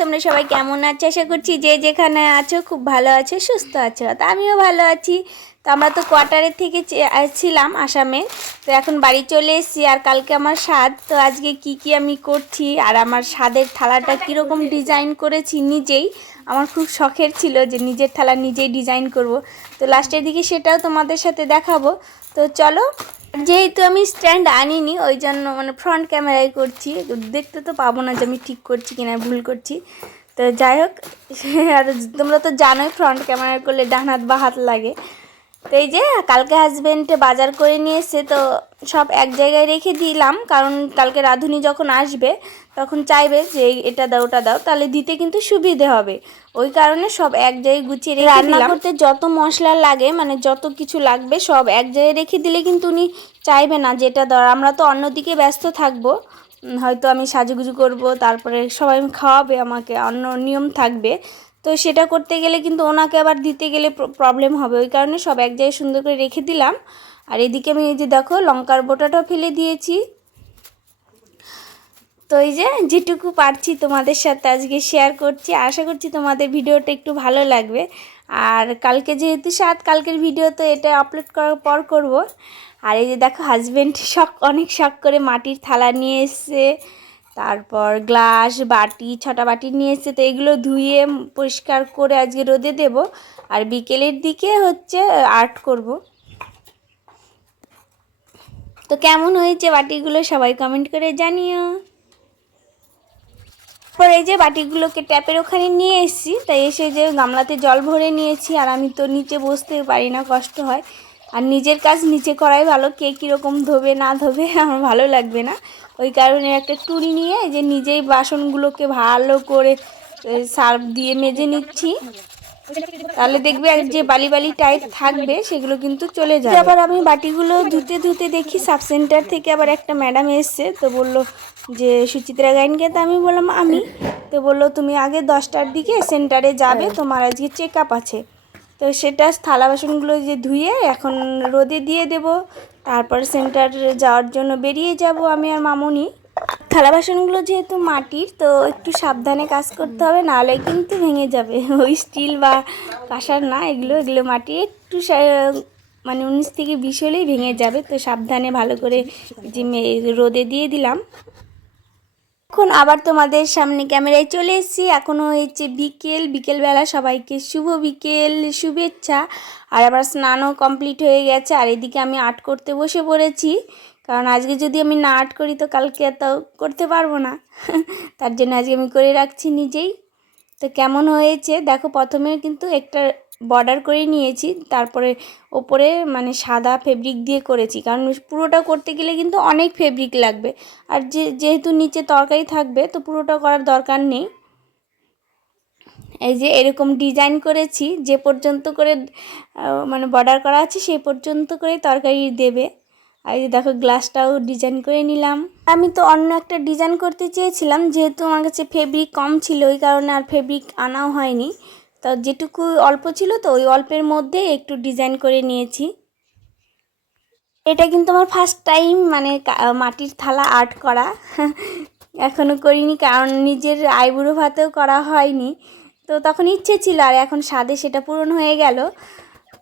তোমরা সবাই কেমন আছো? আশা করছি যে যেখানে আছো খুব ভালো আছো, সুস্থ আছো। তা আমিও ভালো আছি। তো আমরা তো কোয়ার্টারের থেকে ছিলাম আসামে। তো এখন বাড়ি চলে এসেছি আর কালকে আমার স্বাদ। তো আজকে কি কি আমি করছি আর আমার স্বাদের থালাটা কীরকম ডিজাইন করেছি নিজেই আমার খুব শখের ছিল যে নিজের থালা নিজেই ডিজাইন করব। তো লাস্টের দিকে সেটাও তোমাদের সাথে দেখাবো। তো চলো যেহেতু আমি স্ট্যান্ড আনিনি, ওই জন্য মানে ফ্রন্ট ক্যামেরায় করছি। দেখতে তো পাবো না যে আমি ঠিক করছি কিনা, ভুল করছি। তো যাই হোক, আর তোমরা তো জানোই ফ্রন্ট ক্যামেরা করলে ডান হাত বা হাত লাগে। তো এই যে কালকে হাজব্যান্ডে বাজার করে নিয়ে এসে তো সব এক জায়গায় রেখে দিলাম। কারণ কালকে রাঁধুনি যখন আসবে তখন চাইবে যে এটা দাও ওটা দাও তাহলে দিতে কিন্তু সুবিধে হবে। ওই কারণে সব এক জায়গায় গুছিয়ে রেখে রান্না করতে যত মশলা লাগে মানে যত কিছু লাগবে সব এক জায়গায় রেখে দিলে কিন্তু উনি চাইবে না যেটা দাও। আমরা তো অন্যদিকে ব্যস্ত থাকব। হয়তো আমি সাজুগুজু করব তারপরে সবাই খাওয়াবে আমাকে অন্য নিয়ম থাকবে। তো সেটা করতে গেলে কিন্তু ওনাকে আবার দিতে গেলে প্রবলেম হবে। ওই কারণে সব এক জায়গায় সুন্দর করে রেখে দিলাম। আর এদিকে আমি এই যে দেখো, লঙ্কার বোটাটাও ফেলে দিয়েছি। তো এই যে যেটুকু পারছি তোমাদের সাথে আজকে শেয়ার করছি। আশা করছি তোমাদের ভিডিওটা একটু ভালো লাগবে। আর কালকে যেহেতু সাত, কালকের ভিডিও তো এটা আপলোড করার পর করব। আর এই যে দেখো হাজব্যান্ড শখ অনেক শখ করে মাটির থালা নিয়ে এসছে। তারপর গ্লাস, বাটি, ছটা বাটি নিয়ে এসছে, তো এগুলো ধুয়ে পরিষ্কার করে আজকে রোদে দেব। আর বিকেলের দিকে হচ্ছে আর্ট করব। তো কেমন হয়েছে বাটিগুলো সবাই কমেন্ট করে জানিও। তারপর এই যে বাটিগুলোকে ট্যাপের ওখানে নিয়ে এসেছি, তাই এসে যে গামলাতে জল ভরে নিয়েছি, আর আমি তো নিচে বসতে পারি না, কষ্ট হয়। আর নিজের কাজ নিচে করাই ভালো কে কীরকম ধোবে না ধোবে আমার ভালো লাগবে না। ওই কারণে একটা টুল নিয়ে যে নিজেই বাসনগুলোকে ভালো করে সার্ফ দিয়ে মেজে নিচ্ছি। তাহলে দেখবে আর যে বালি বালি টাইপ থাকবে সেগুলো কিন্তু চলে যাবে। আবার আমি বাটিগুলো ধুতে ধুতে দেখি সাব সেন্টার থেকে আবার একটা ম্যাডাম এসছে তো বলল যে সুচিত্রা গাইনকে? তো আমি বললাম আমি। তো বলল তুমি আগে দশটার দিকে সেন্টারে যাবে তোমার আজকে চেক আপ আছে। তো সেটা থালা বাসনগুলো যে ধুয়ে এখন রোদে দিয়ে দেব। তারপর সেন্টার যাওয়ার জন্য বেরিয়ে যাব আমি আর মামুনি। থালা বাসনগুলো যেহেতু মাটির, তো একটু সাবধানে কাজ করতে হবে, নাহলে কিন্তু ভেঙে যাবে। ওই স্টিল বা কাঁসার না, এগুলো এগুলো মাটি একটু মানে উনিশ থেকে বিশ হলেই ভেঙে যাবে। তো সাবধানে ভালো করে যে রোদে দিয়ে দিলাম। এখন আবার তোমাদের সামনে ক্যামেরায় চলে এসেছি। এখনও হয়েছে বিকেল। বিকেলবেলা সবাইকে শুভ বিকেল, শুভেচ্ছা। আর আবার স্নানও কমপ্লিট হয়ে গেছে। আর এদিকে আমি আর্ট করতে বসে পড়েছি। কারণ আজকে যদি আমি না আর্ট করি তো কালকে তো করতে পারব না। তার জন্য আজকে আমি করে রাখছি নিজেই। তো কেমন হয়েছে? দেখো, প্রথমে কিন্তু একটা বর্ডার করে নিয়েছি। তারপরে ওপরে মানে সাদা ফেব্রিক দিয়ে করেছি। কারণ পুরোটা করতে গেলে কিন্তু অনেক ফেব্রিক লাগবে। আর যে, যেহেতু নিচে তরকারি থাকবে, তো পুরোটা করার দরকার নেই। এই যে এরকম ডিজাইন করেছি, যে পর্যন্ত করে মানে বর্ডার করা আছে সেই পর্যন্ত করে তরকারি দেবে। আর এই যে দেখো গ্লাসটাও ডিজাইন করে নিলাম। আমি তো অন্য একটা ডিজাইন করতে চেয়েছিলাম, যেহেতু আমার কাছে ফেব্রিক কম ছিল, ওই কারণে আর ফেব্রিক আনাও হয়নি। তো যেটুকু অল্প ছিল তো ওই অল্পের মধ্যে একটু ডিজাইন করে নিয়েছি। এটা কিন্তু আমার ফার্স্ট টাইম মানে মাটির থালা আর্ট করা। এখনও করিনি কারণ নিজের আইবুড়ো ভাতেও করা হয়নি। তো তখন ইচ্ছে ছিল আর এখন স্বাদে সেটা পূরণ হয়ে গেল।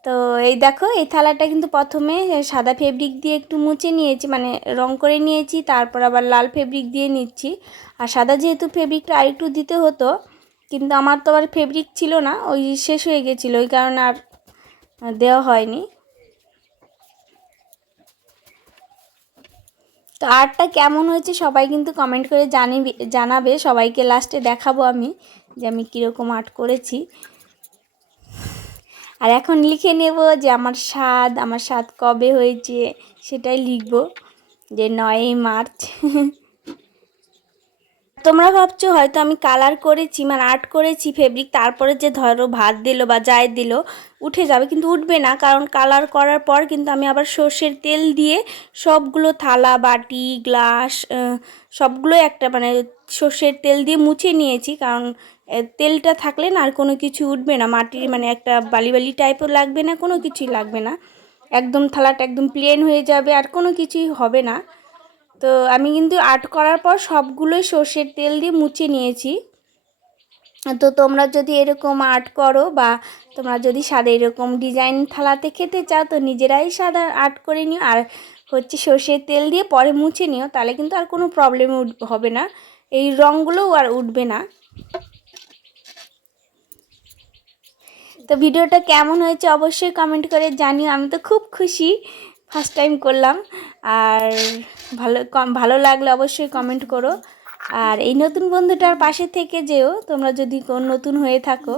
তো এই দেখো, এই থালাটা কিন্তু প্রথমে সাদা ফেব্রিক দিয়ে একটু মুছে নিয়েছি মানে রং করে নিয়েছি, তারপর আবার লাল ফেব্রিক দিয়ে নিচ্ছি। আর সাদা যেহেতু ফেব্রিকটা আরেকটু দিতে হতো কিন্তু আমার তো আবার ফেব্রিক ছিল না, ওই শেষ হয়ে গেছিল, ওই কারণে আর দেওয়া হয়নি। তো আর্টটা কেমন হয়েছে সবাই কিন্তু কমেন্ট করে জানিবে, জানাবে, সবাইকে লাস্টে দেখাবো আমি যে আমি কীরকম আর্ট করেছি। আর এখন লিখে নেব যে আমার স্বাদ আমার স্বাদ কবে হয়েছে, সেটাই লিখব যে নয়ই মার্চ। তোমরা ভাবছ হয়তো আমি কালার করেছি মানে আর্ট করেছি ফেব্রিক তারপরে যে ধরো ভাত দিলো বা যাই দিলো, উঠে যাবে, কিন্তু উঠবে না। কারণ কালার করার পর কিন্তু আমি আবার সর্ষের তেল দিয়ে সবগুলো থালা, বাটি, গ্লাস সবগুলো একটা মানে সর্ষের তেল দিয়ে মুছে নিয়েছি। কারণ তেলটা থাকলে না আর কোনো কিছু উঠবে না। মাটির মানে একটা বালি বালি টাইপও লাগবে না, কোনো কিছুই লাগবে না। একদম থালাটা একদম প্লেন হয়ে যাবে, আর কোনো কিছুই হবে না। তো আমি কিন্তু আর্ট করার পর সবগুলোই সর্ষের তেল দিয়ে মুছে নিয়েছি। তো তোমরা যদি এরকম আর্ট করো বা তোমরা যদি সাদা এরকম ডিজাইন থালাতে খেতে চাও, তো নিজেরাই সাদা আর্ট করে নিও। আর হচ্ছে সর্ষের তেল দিয়ে পরে মুছে নিও, তাহলে কিন্তু আর কোনো প্রবলেম হবে না। এই রঙগুলোও আর উঠবে না। তো ভিডিওটা কেমন হয়েছে অবশ্যই কমেন্ট করে জানিও। আমি তো খুব খুশি ফার্স্ট টাইম করলাম। আর ভালো ভালো লাগলে অবশ্যই কমেন্ট করো। আর এই নতুন বন্ধুটার পাশে থেকে যেও, তোমরা যদি কোন নতুন হয়ে থাকো।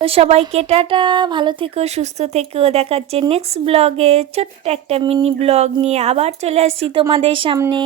তো সবাইকে টাটা, ভালো থেকো, সুস্থ থেকো। দেখাচ্ছে নেক্সট ব্লগে ছোট্ট একটা মিনি ব্লগ নিয়ে আবার চলে আসছি তোমাদের সামনে।